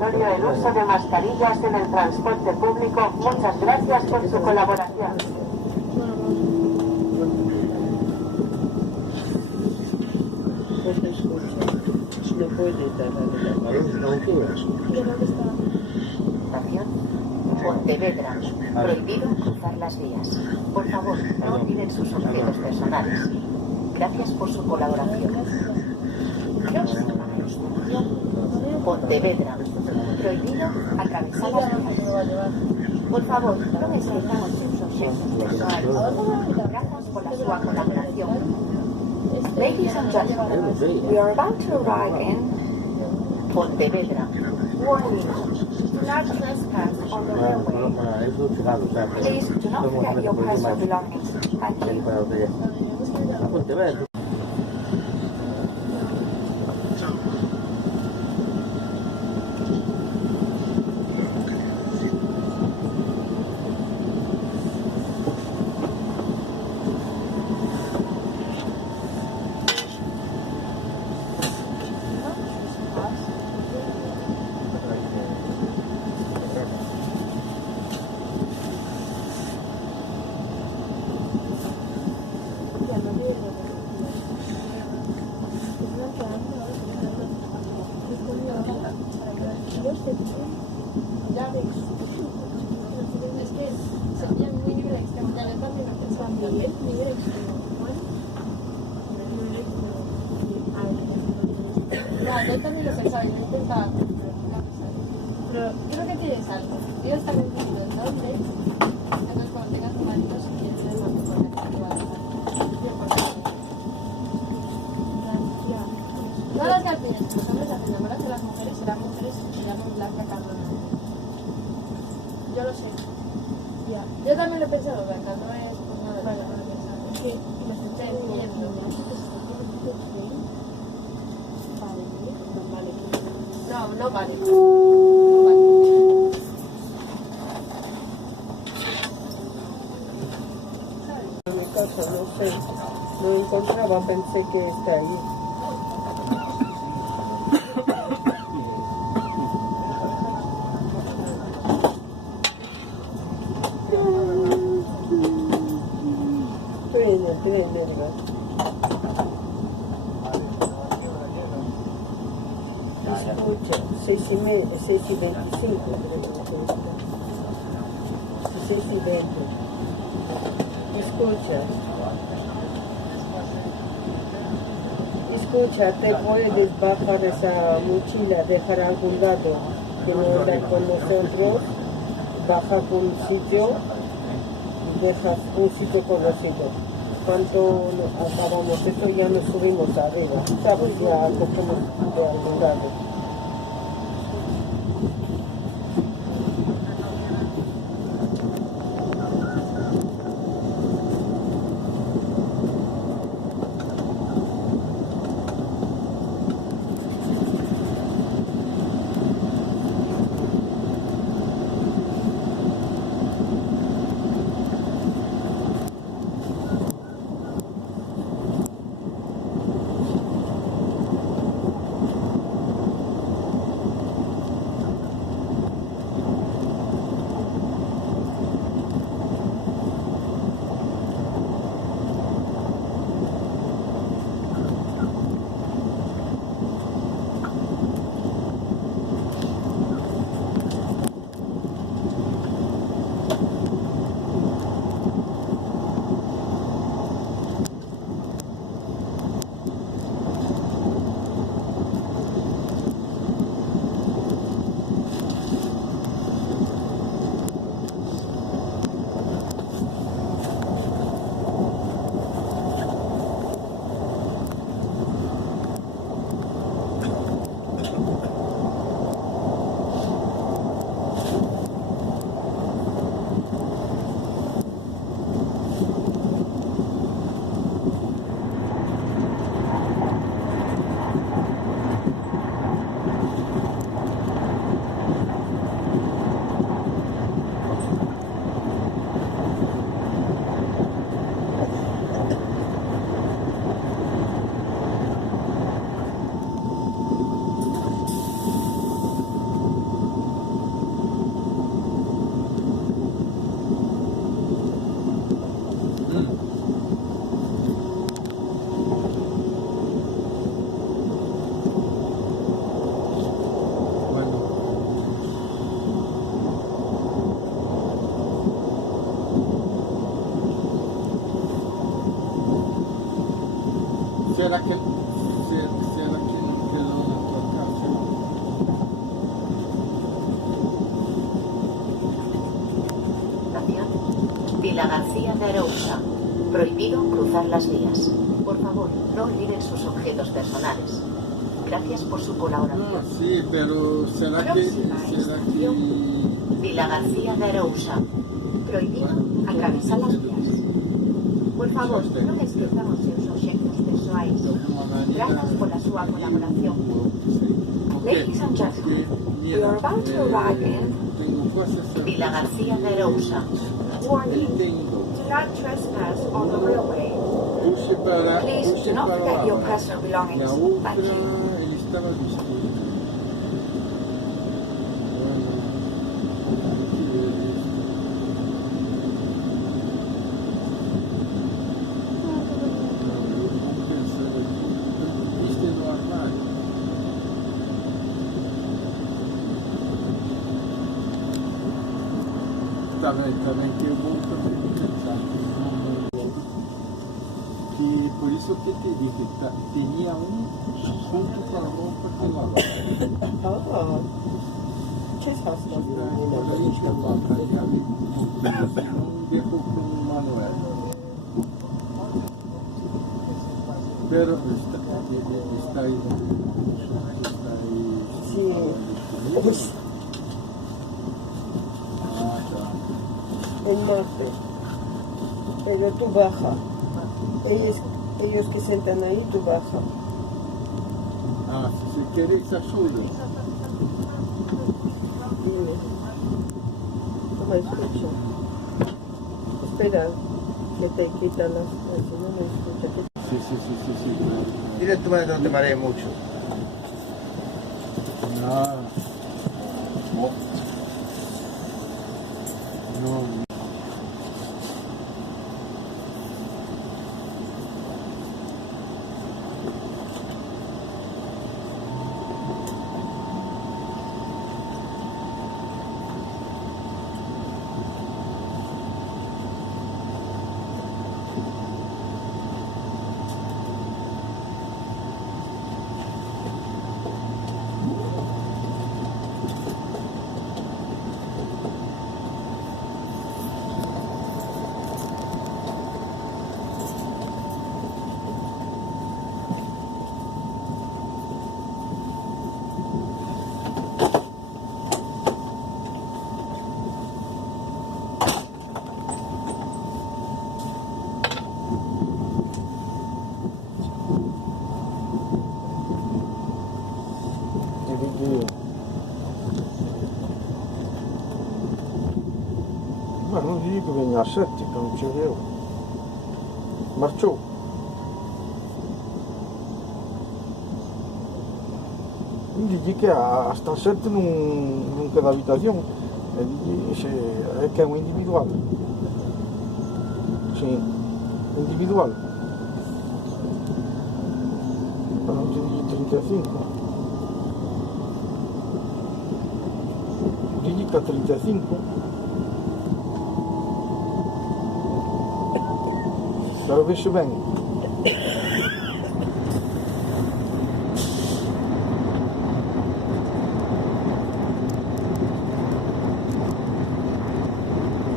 obligatorio el uso de mascarillas en el transporte público. Muchas gracias por su colaboración. No puede Pontevedra. Prohibido cruzar las vías. Por favor, no olviden sus objetos personales. Gracias por su colaboración. Pontevedra. Prohibido atravesar las vías. Por favor, no descartamos sus objetos personales. Gracias por la su colaboración. Ladies and gentlemen, we are about to arrive in Pontevedra. Warning, do not trespass on the railway. Please do not forget your personal belongings. Thank you. Yo también lo pensaba y lo intentaba. Pero yo creo que tienes algo. Yo estar entendido en dónde. Entonces cuando tengas tu marido, si quieres ser más por no las cartillas que los hombres hacen enamorar de las mujeres serán mujeres que se llaman Blanca Cardona. Yo lo sé. Ya. Yo también lo he pensado, Blanca, no es por nada. Vale, no lo he pensado. Es que me escuché viendo. No, no vale. No vale. En mi casa, no sé, no encontraba, pensé que está ahí. Prende, escucha, 6:25, 6:20. Escucha, te puedes bajar esa mochila, dejar a algún lado que no anda con nosotros, baja con un sitio y dejas un sitio conocido. Cuando acabamos esto ya nos subimos arriba, ¿sabes? Ya cogemos de algún lado. será que não quedou na tua casa? Vila García de Arousa. Prohibido cruzar las vías. Por favor, no olviden sus objetos personales. Gracias por su colaboración. Não, sim, pero será que Vila García de Arousa. Prohibido atravesar las vías. Por favor, non esquezan os seus obxectos persoais. Grazas pola súa colaboración. Ladies and gentlemen, we are about to arrive in Vila García de Arousa. Warning, do not trespass on the railway. Please do not forget your personal belongings. Na outra, Thank you. ele estava vestido. Também que eu vou pensar que por isso que te dije, tinha junto com a mão para que lavar. Ce s-a asta? Un viejo con Manuel. Pero está ahí. Sí. Uy, el norte. Pero tú baja. Ellos que sentan ahí, tú baja. Si queréis ayuda. Dime. Toma, escucha. Espera, que te quita las... Si no me escucha. Sí. Dile a tu madre que no te marees mucho. No. Ma non gli dico che ne ha 7, che non ci vedevo. Marciò. Quindi dici che a sta 7 non queda abitazione. E dici è che è un individuale. Sì, individuale. Ma non ti dici 35. Ti dica 35. Te lo capisci bene?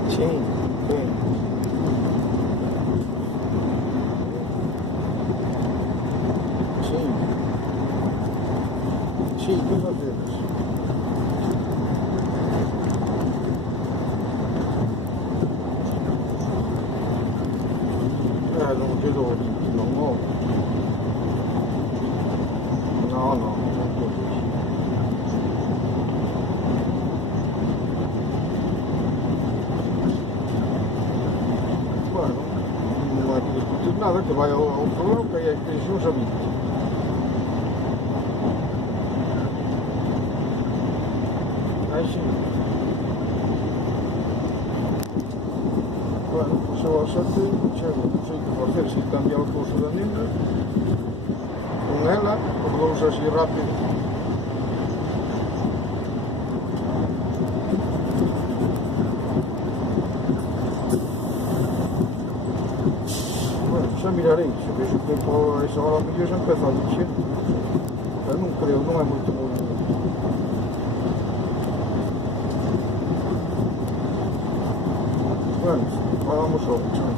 Sì, bene. Sì, cosa vedes? Non credo, non ho. No, non credo. Bueno, non hai più discutere nada, che vai a un problema che sono già vinti. Sì. Bueno, pues a 7, non sei que facer, se cambiar o curso da nena con ela, porque vamos así rápido. Bueno, xa mirarei, se vexo que por esa hora ao millón se empeza a encher. Pero non creo, non é moito movimento. Bueno, vamos ao chão.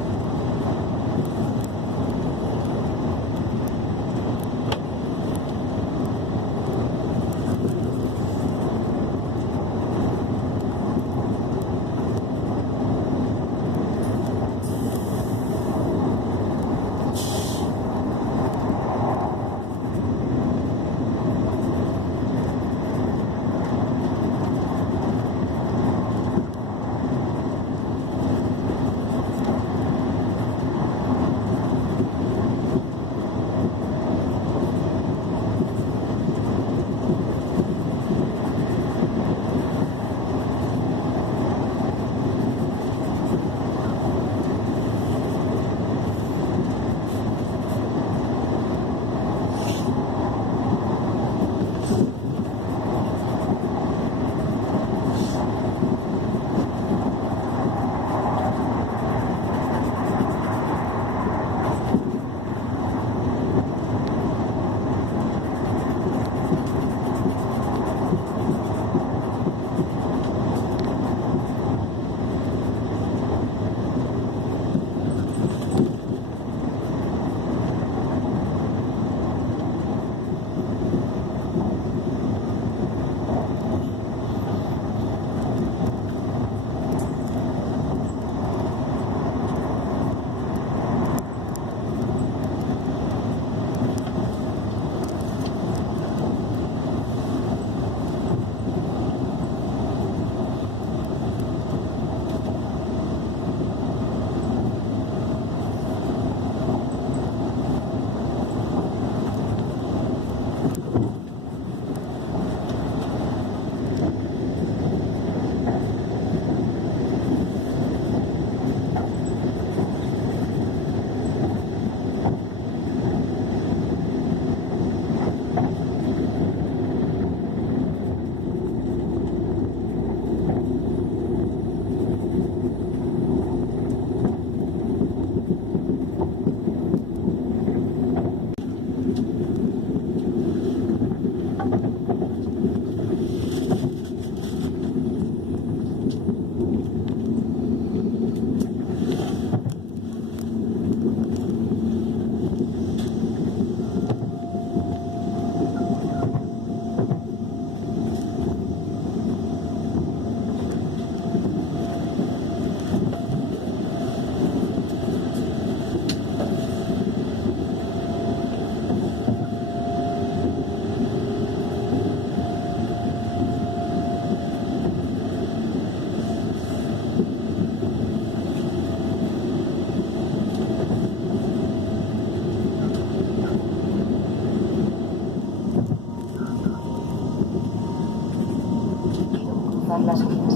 Las vías.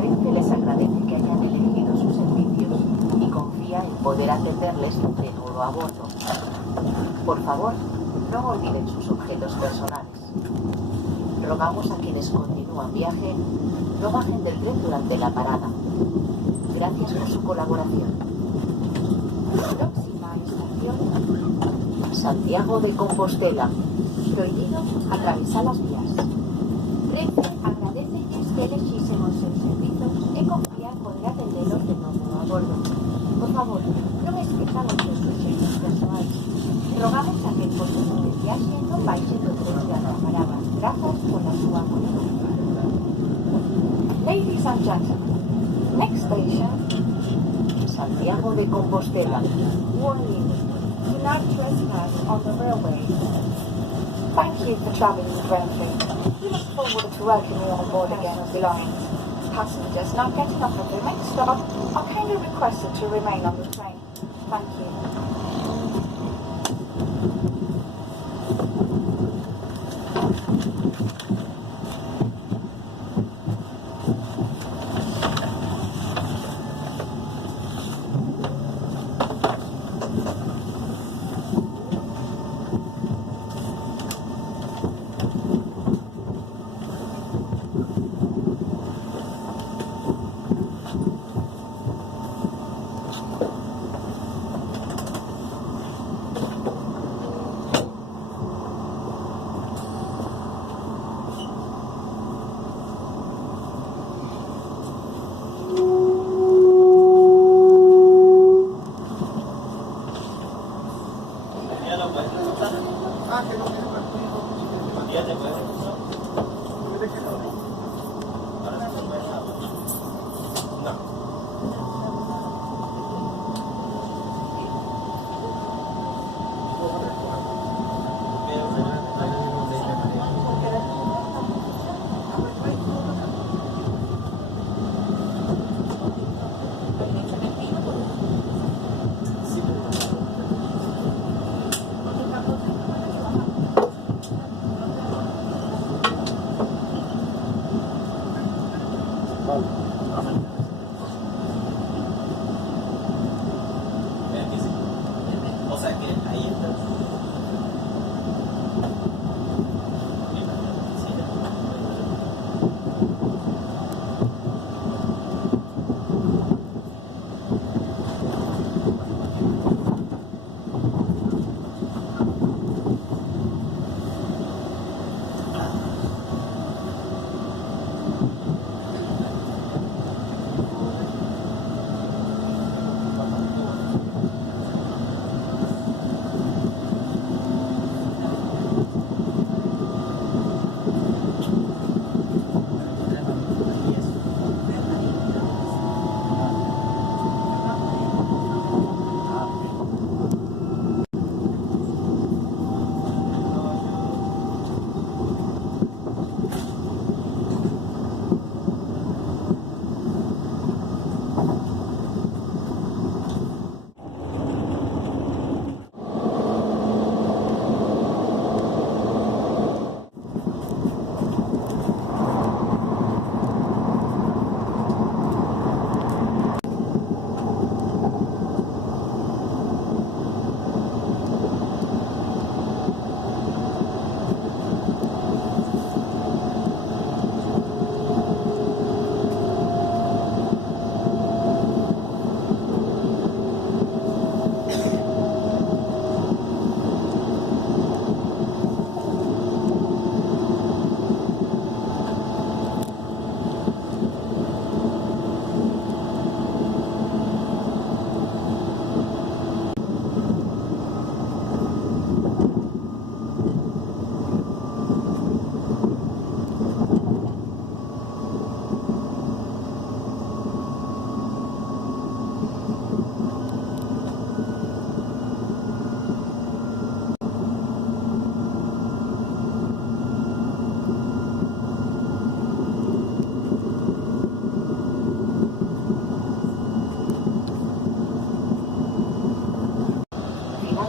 Renfe les agradece que hayan elegido sus servicios y confía en poder atenderles de nuevo a bordo. Por favor, no olviden sus objetos personales. Rogamos a quienes continúan viaje no bajen del tren durante la parada. Gracias por su colaboración. Próxima estación, Santiago de Compostela. Prohibido atravesar las vías. Renfe agradece que elegísemos seus servizos e confía en poder atendelos de novo a bordo. Por favor, non esquezan os seus proxectos persoais. Rogamos a que por su viaxe non baixen do tren de a parada. Grazas por a súa colaboración. Ladies and gentlemen, next station, Santiago de Compostela. Warning, do not trespass on the railway. Thank you for traveling with Renfe. We look forward to welcoming you on board again as belongings. Passengers now getting off at the next stop are kindly requested to remain on the train. Thank you. Vale. O sea, que ahí está.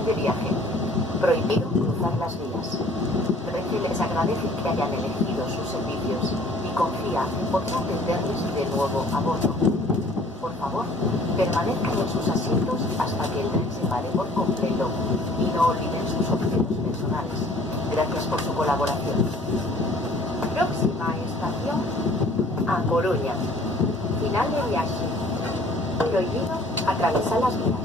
De viaje. Prohibido cruzar las vías. Renfe les agradece que hayan elegido sus servicios y confía en poder atenderles de nuevo a bordo. Por favor, permanezcan en sus asientos hasta que el tren se pare por completo y no olviden sus objetos personales. Gracias por su colaboración. Próxima estación, A Coruña. Final de viaje. Prohibido atravesar las vías.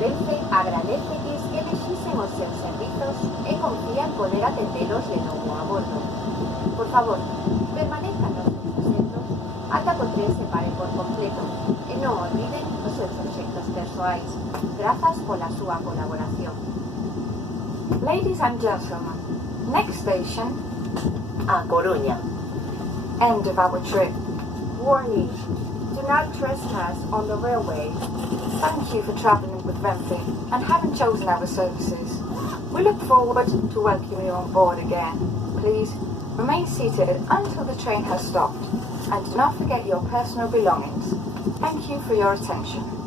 Renfe agradece que es que elegisen os seus servizos e confía en poder atenderos de novo a bordo. Por favor, permanezcan nos seus asientos ata que o tren se pare por completo e non olviden os seus obxectos persoais. Grazas pola súa colaboración. Ladies and gentlemen, next station, A Coruña. end of our trip. Warning, do not trespass on the railway. Thank you for travelling with Renfe and having chosen our services. We look forward to welcoming you on board again. Please remain seated until the train has stopped and do not forget your personal belongings. Thank you for your attention.